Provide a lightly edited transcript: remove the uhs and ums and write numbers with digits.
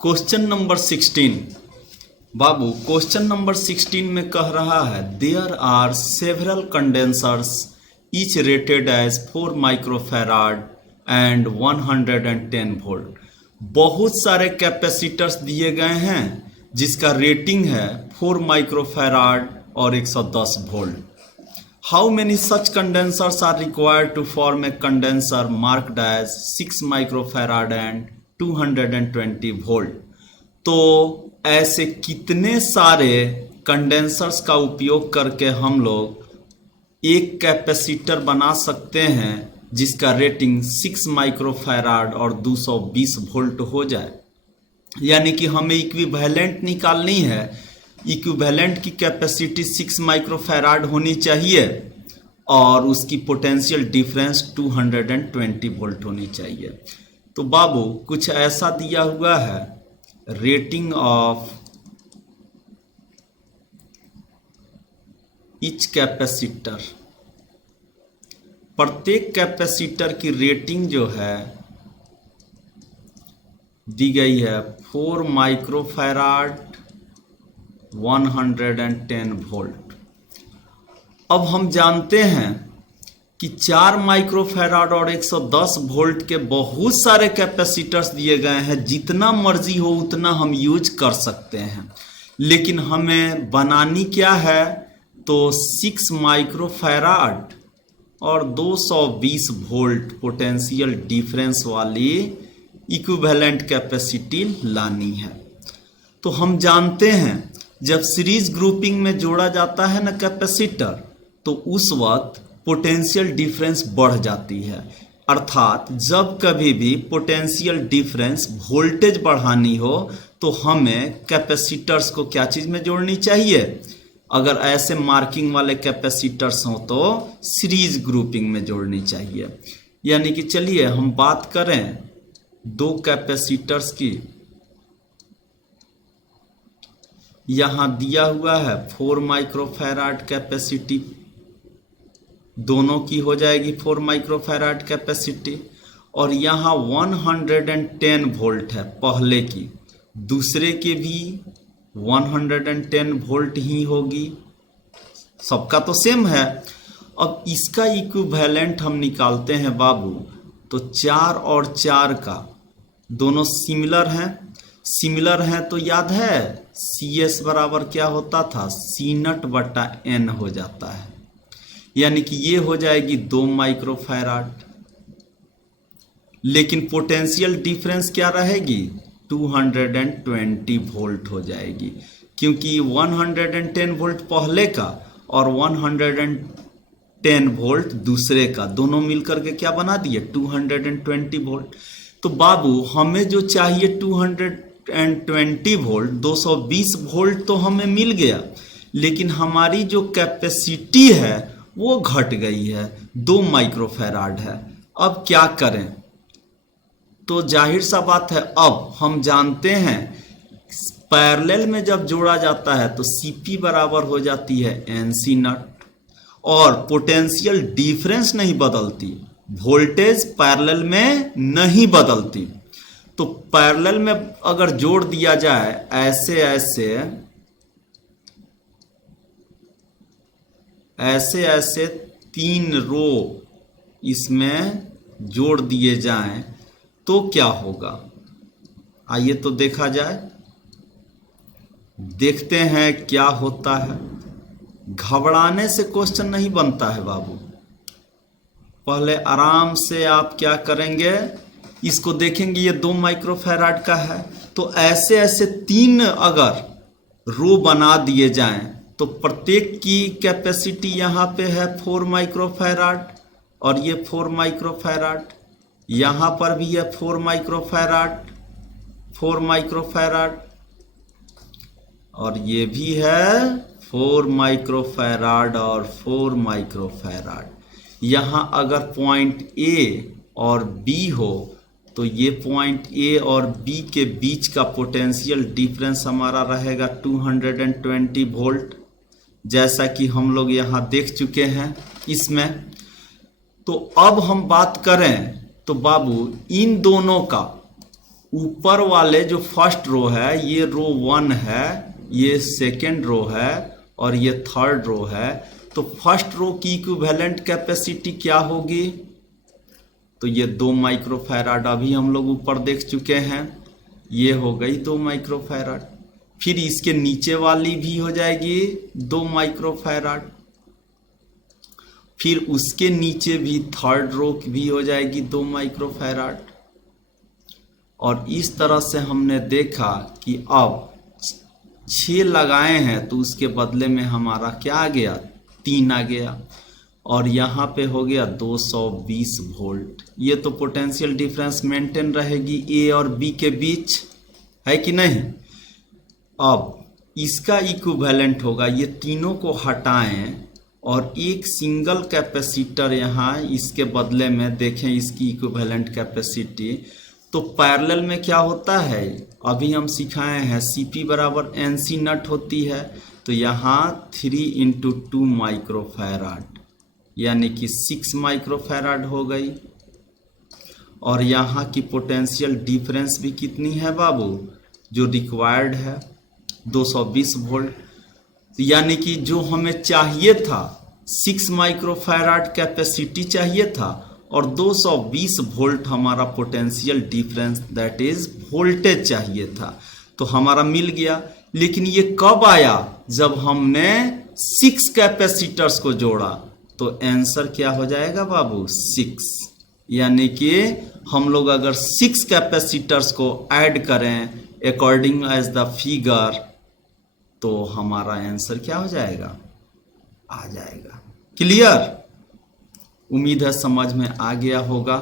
Question number 16। बाबू question number 16 में कह रहा है there are several condensers each rated as 4 microfarad and 110 volt. बहुत सारे कैपेसिटर्स दिए गए हैं जिसका रेटिंग है 4 माइक्रोफैराड और 110 volt. How many such condensers are required to form a condenser marked as 6 microfarad and 220 volt. तो ऐसे कितने सारे कंडेंसर्स का उपयोग करके हम लोग एक कैपेसिटर बना सकते हैं जिसका रेटिंग 6 माइक्रोफैराड और 220 वोल्ट हो जाए। यानी कि हमें इक्विवेलेंट निकालनी है। इक्विवेलेंट की कैपेसिटी 6 माइक्रोफैराड होनी चाहिए और उसकी पोटेंशियल डिफरेंस 220 वोल्ट होनी चाहिए। तो बाबू कुछ ऐसा दिया हुआ है, रेटिंग ऑफ ईच कैपेसिटर, प्रत्येक कैपेसिटर की रेटिंग जो है दी गई है 4 माइक्रोफैराड 110 वोल्ट। अब हम जानते हैं कि 4 माइक्रोफैराड और 110 वोल्ट के बहुत सारे कैपेसिटर्स दिए गए हैं, जितना मर्जी हो उतना हम यूज कर सकते हैं। लेकिन हमें बनानी क्या है, तो 6 माइक्रोफैराड और 220 वोल्ट पोटेंशियल डिफरेंस वाली इक्विवेलेंट कैपेसिटी लानी है। तो हम जानते हैं जब सीरीज ग्रुपिंग में जोड़ा जाता है ना कैपेसिटर, तो उस वक्त पोटेंशियल डिफरेंस बढ़ जाती है। अर्थात जब कभी भी पोटेंशियल डिफरेंस वोल्टेज बढ़ानी हो तो हमें कैपेसिटर्स को क्या चीज़ में जोड़नी चाहिए। अगर ऐसे मार्किंग वाले कैपेसिटर्स हों तो सीरीज ग्रुपिंग में जोड़नी चाहिए। यानी कि चलिए हम बात करें दो कैपेसिटर्स की। यहाँ दिया हुआ है 4 माइक्रोफैराड कैपेसिटी, दोनों की हो जाएगी 4 माइक्रोफैराड कैपेसिटी, और यहाँ 110 वोल्ट है पहले की, दूसरे के भी 110 वोल्ट ही होगी, सबका तो सेम है। अब इसका इक्विवेलेंट हम निकालते हैं बाबू, तो 4 और 4 का दोनों सिमिलर हैं तो याद है CS बराबर क्या होता था, C0/N हो जाता है। यानी कि ये हो जाएगी 2 माइक्रोफैराड, लेकिन पोटेंशियल डिफरेंस क्या रहेगी, 220 वोल्ट हो जाएगी, क्योंकि 110 वोल्ट पहले का और 110 वोल्ट दूसरे का, दोनों मिलकर के क्या बना दिए 220 वोल्ट। तो बाबू हमें जो चाहिए 220 वोल्ट, 220 वोल्ट तो हमें मिल गया, लेकिन हमारी जो कैपेसिटी है वो घट गई है, 2 माइक्रोफैराड है। अब क्या करें, तो जाहिर सा बात है, अब हम जानते हैं पैरेलल में जब जोड़ा जाता है तो CP बराबर हो जाती है NC0, और पोटेंशियल डिफरेंस नहीं बदलती, वोल्टेज पैरेलल में नहीं बदलती। तो पैरेलल में अगर जोड़ दिया जाए ऐसे 3 रो इसमें जोड़ दिए जाएं तो क्या होगा, आइए तो देखा जाए, देखते हैं क्या होता है। घबराने से क्वेश्चन नहीं बनता है बाबू, पहले आराम से आप क्या करेंगे, इसको देखेंगे ये 2 माइक्रोफैराड का है, तो ऐसे 3 अगर रो बना दिए जाएं तो प्रत्येक की कैपेसिटी यहाँ पे है 4 माइक्रोफैराड, और ये 4 माइक्रोफैराड, यहाँ पर भी है 4 माइक्रोफैराड, और ये भी है 4 माइक्रोफैराड और 4 माइक्रोफैराड। यहाँ अगर पॉइंट A और B हो तो ये पॉइंट A और B के बीच का पोटेंशियल डिफरेंस हमारा रहेगा 220 वोल्ट, जैसा कि हम लोग यहाँ देख चुके हैं इसमें। तो अब हम बात करें तो बाबू इन दोनों का ऊपर वाले जो फर्स्ट रो है ये रो 1 है, ये सेकेंड रो है और ये थर्ड रो है। तो फर्स्ट रो की इक्विवेलेंट कैपेसिटी क्या होगी? तो ये 2 माइक्रोफैराड अभी हम लोग ऊपर देख चुके हैं, ये हो गई 2 माइक्रोफैराड। फिर इसके नीचे वाली भी हो जाएगी 2 माइक्रोफैराड, फिर उसके नीचे भी थर्ड रो भी हो जाएगी 2 माइक्रोफैराड। और इस तरह से हमने देखा कि अब 6 लगाए हैं तो उसके बदले में हमारा क्या आ गया? 3 आ गया। और यहाँ पे हो गया 220 वोल्ट। ये तो पोटेंशियल डिफरेंस मेंटेन रहेगी ए और बी के बीच, है कि नहीं? अब इसका इक्विवेलेंट होगा, ये तीनों को हटाएं और एक सिंगल कैपेसिटर यहाँ इसके बदले में देखें इसकी इक्विवेलेंट कैपेसिटी। तो पैरेलल में क्या होता है, अभी हम सिखाए हैं CP बराबर NC नट होती है। तो यहाँ 3 × 2 माइक्रोफैराड यानी कि 6 माइक्रोफैराड हो गई। और यहाँ की पोटेंशियल डिफरेंस भी कितनी है बाबू? जो रिक्वायर्ड है 220 वोल्ट। यानी कि जो हमें चाहिए था 6 माइक्रोफैराड कैपेसिटी चाहिए था और 220 वोल्ट हमारा potential difference that is voltage चाहिए था, तो हमारा मिल गया। लेकिन ये कब आया? जब हमने 6 कैपेसिटर्स को जोड़ा। तो आंसर क्या हो जाएगा बाबू? 6। यानी कि हम लोग अगर 6 कैपेसिटर्स को ऐड करें अकॉर्डिंग एज द फिगर, तो हमारा आंसर क्या हो जाएगा? आ जाएगा। क्लियर? उम्मीद है समझ में आ गया होगा।